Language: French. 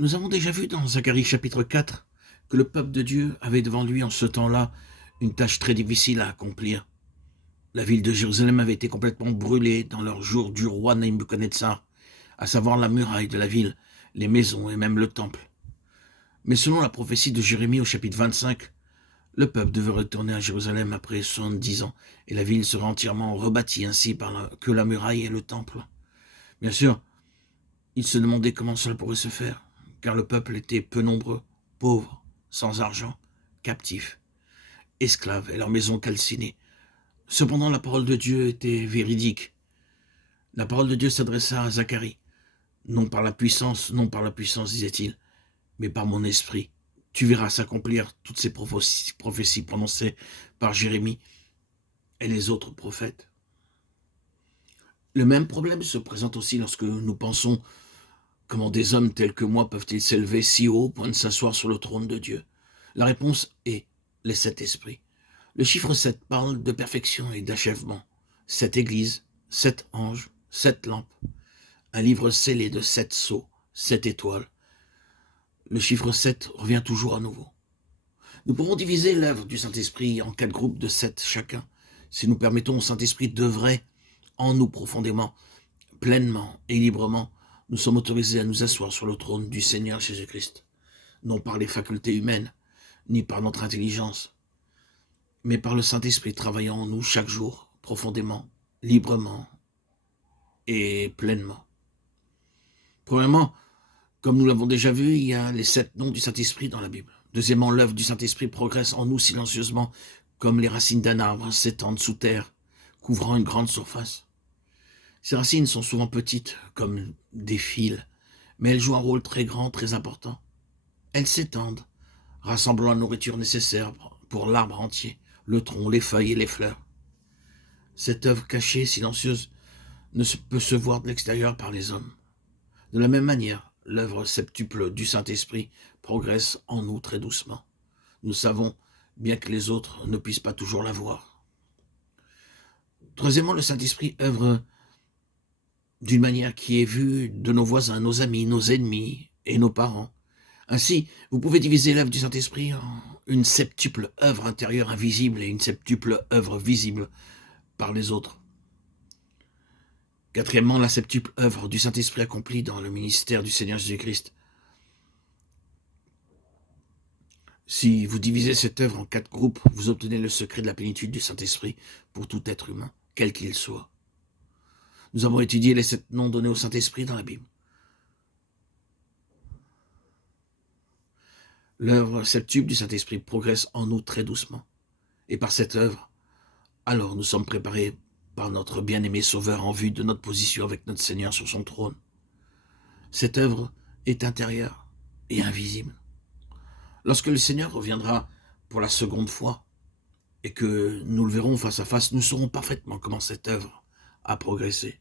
Nous avons déjà vu dans Zacharie chapitre 4 que le peuple de Dieu avait devant lui en ce temps-là une tâche très difficile à accomplir. La ville de Jérusalem avait été complètement brûlée dans leur jour du roi Nebuchadnezzar, à savoir la muraille de la ville, les maisons et même le temple. Mais selon la prophétie de Jérémie au chapitre 25, le peuple devait retourner à Jérusalem après 70 ans et la ville sera entièrement rebâtie ainsi que la muraille et le temple. Bien sûr, il se demandait comment cela pourrait se faire, car le peuple était peu nombreux, pauvre, sans argent, captif, esclaves et leurs maisons calcinées. Cependant, la parole de Dieu était véridique. La parole de Dieu s'adressa à Zacharie. Non par la puissance, disait-il, mais par mon esprit. Tu verras s'accomplir toutes ces prophéties prononcées par Jérémie et les autres prophètes. Le même problème se présente aussi lorsque nous pensons comment des hommes tels que moi peuvent-ils s'élever si haut au point de s'asseoir sur le trône de Dieu? La réponse est les 7 esprits. Le chiffre 7 parle de perfection et d'achèvement. 7 églises, 7 anges, 7 lampes, un livre scellé de 7 sceaux, 7 étoiles. Le chiffre 7 revient toujours à nouveau. Nous pouvons diviser l'œuvre du Saint-Esprit en 4 groupes de 7 chacun, si nous permettons au Saint-Esprit d'œuvrer en nous profondément, pleinement et librement. Nous sommes autorisés à nous asseoir sur le trône du Seigneur Jésus-Christ, non par les facultés humaines, ni par notre intelligence, mais par le Saint-Esprit travaillant en nous chaque jour, profondément, librement et pleinement. Premièrement, comme nous l'avons déjà vu, il y a les 7 noms du Saint-Esprit dans la Bible. Deuxièmement, l'œuvre du Saint-Esprit progresse en nous silencieusement, comme les racines d'un arbre s'étendent sous terre, couvrant une grande surface. Ces racines sont souvent petites, comme des fils, mais elles jouent un rôle très grand, très important. Elles s'étendent, rassemblant la nourriture nécessaire pour l'arbre entier, le tronc, les feuilles et les fleurs. Cette œuvre cachée, silencieuse, ne peut se voir de l'extérieur par les hommes. De la même manière, l'œuvre septuple du Saint-Esprit progresse en nous très doucement. Nous savons, bien que les autres ne puissent pas toujours la voir. Troisièmement, le Saint-Esprit œuvre d'une manière qui est vue de nos voisins, nos amis, nos ennemis et nos parents. Ainsi, vous pouvez diviser l'œuvre du Saint-Esprit en une septuple œuvre intérieure invisible et une septuple œuvre visible par les autres. Quatrièmement, la septuple œuvre du Saint-Esprit accomplie dans le ministère du Seigneur Jésus-Christ. Si vous divisez cette œuvre en 4 groupes, vous obtenez le secret de la plénitude du Saint-Esprit pour tout être humain, quel qu'il soit. Nous avons étudié les 7 noms donnés au Saint-Esprit dans la Bible. L'œuvre septuple du Saint-Esprit progresse en nous très doucement. Et par cette œuvre, alors nous sommes préparés par notre bien-aimé Sauveur en vue de notre position avec notre Seigneur sur son trône. Cette œuvre est intérieure et invisible. Lorsque le Seigneur reviendra pour la seconde fois et que nous le verrons face à face, nous saurons parfaitement comment cette œuvre a progressé.